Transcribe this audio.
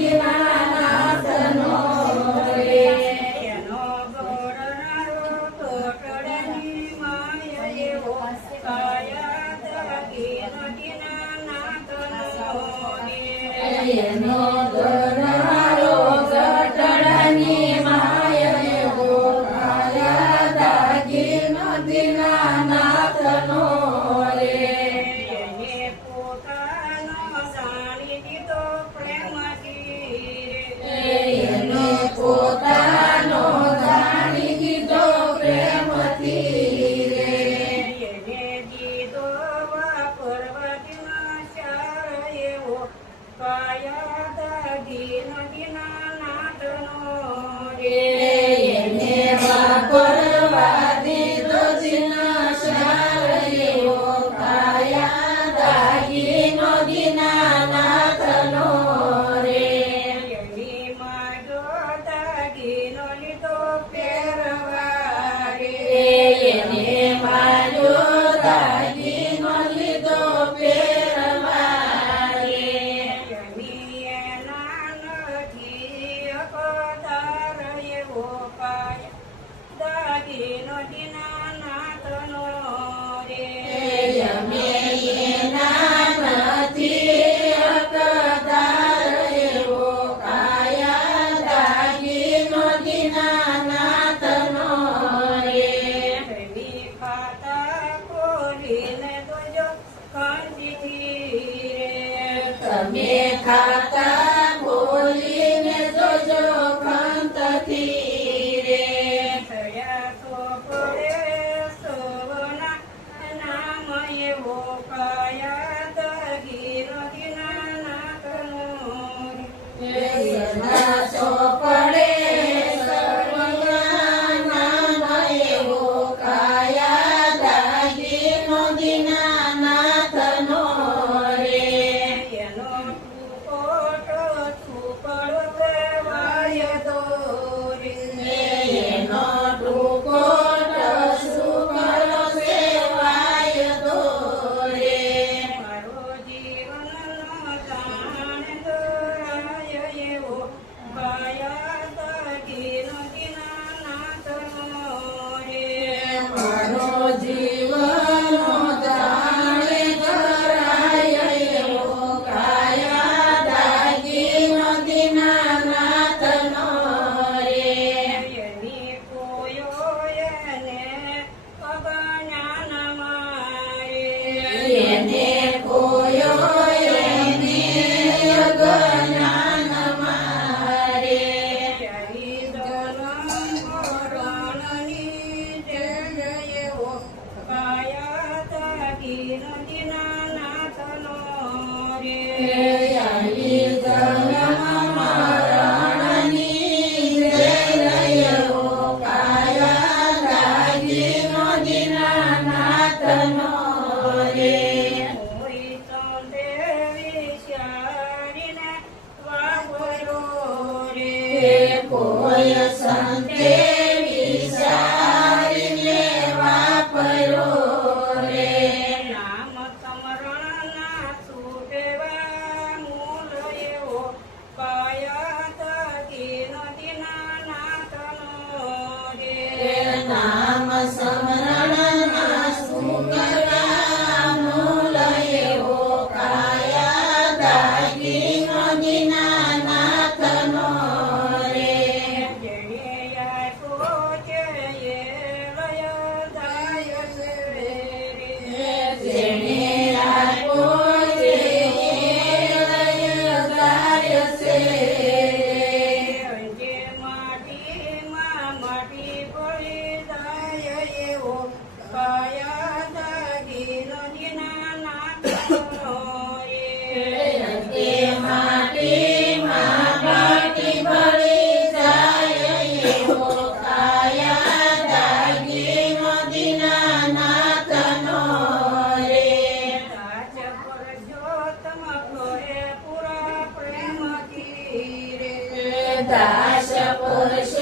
નાથનો રે એનો ગોરનારો કોટડાની માય એવો કાયા દાગી નદીના નાથનો રે એનો ગોરનારો કોટડાની માય એવો કાયા દાગી નદીના નાથનો રે એને પોતાનો જાણી દીધો પ્રેમથી એને પોતાનો જાણી દીધો પ્રેમથી રે એને દીધો વાપરવાના ચાર એવો કાયા દાગી નદીના નાથનો રે એને વાપરવા દીધો જીનસાર એવો કાયા દાગી નદીના નાથનો રે એની માગો દાગીનો લીધો પહેરવા રે એને માર્યો દાગીનો લીધો પહેરવા રે એની એના નથી અપદાર એવો કાય દાગીનો દીના નાથનો રે અમે એના નથી હકદાર એવો કાયા દાગીનો દીના નાથનો રે એની ખાતા ખોલીને જોજો કાંતિથી રે તમે ખાતા ખોલીને જોજો ખંતથી રે થયા તો પડે સોના નામ એવો કાયા દાગીનો દીના નાથનો રે સદા ચોપડે સર્વના નામ એવો કાયા દાગીનો દીના નાથનો રે એનો ટુકોટો છુપડો કહેવાય દોરે એનો ટૂંકોટ સુકરો સેવાય દોરે મારો જીવનનો જાણ દોરાય એવો કાયા દાગીનો દીના નાથનો રે મારો જીવનો જાણે કરાય એવો કાયા દાગીનો દીના નાથનો રે એની કોયો એને અગણ્યાન મારે એને કોયો એને અગણ્યાન મારે જઈ જન્મ મરણની જય એવો કાયા દાગીનો દીના નાથનો રે આવી જન્મ મરણની જય એવો કાયા દાગીનો દીના નાથનો રે કોઈ સંતે વિચારીને વાપરો રે કોઈ સંતે વિચારીને વાપરો રે નામ સમરણના છૂટેવા મૂળ એવો કાયા દાગીનો દીના નાથનો રે નામ સ્મરણના સુકરા મૂલ એવો કાયા દાગીનો દીના નાથનો રે જેણે આપ્યો છે એ લય જાય છે રે જેણે આપ્યો છે એ લય જાય છે જે માટીમાં માટી પડી જાય એવો કાયા દાગીનો દીના નાથનો રે તે માટીમાં માટી ભળી જાય એવો કાયા દાગીનો દીના નાથનો રે દાચ પર જ્યોતમ ફોરે પૂરા પ્રેમથી રે દાસ પુરુષ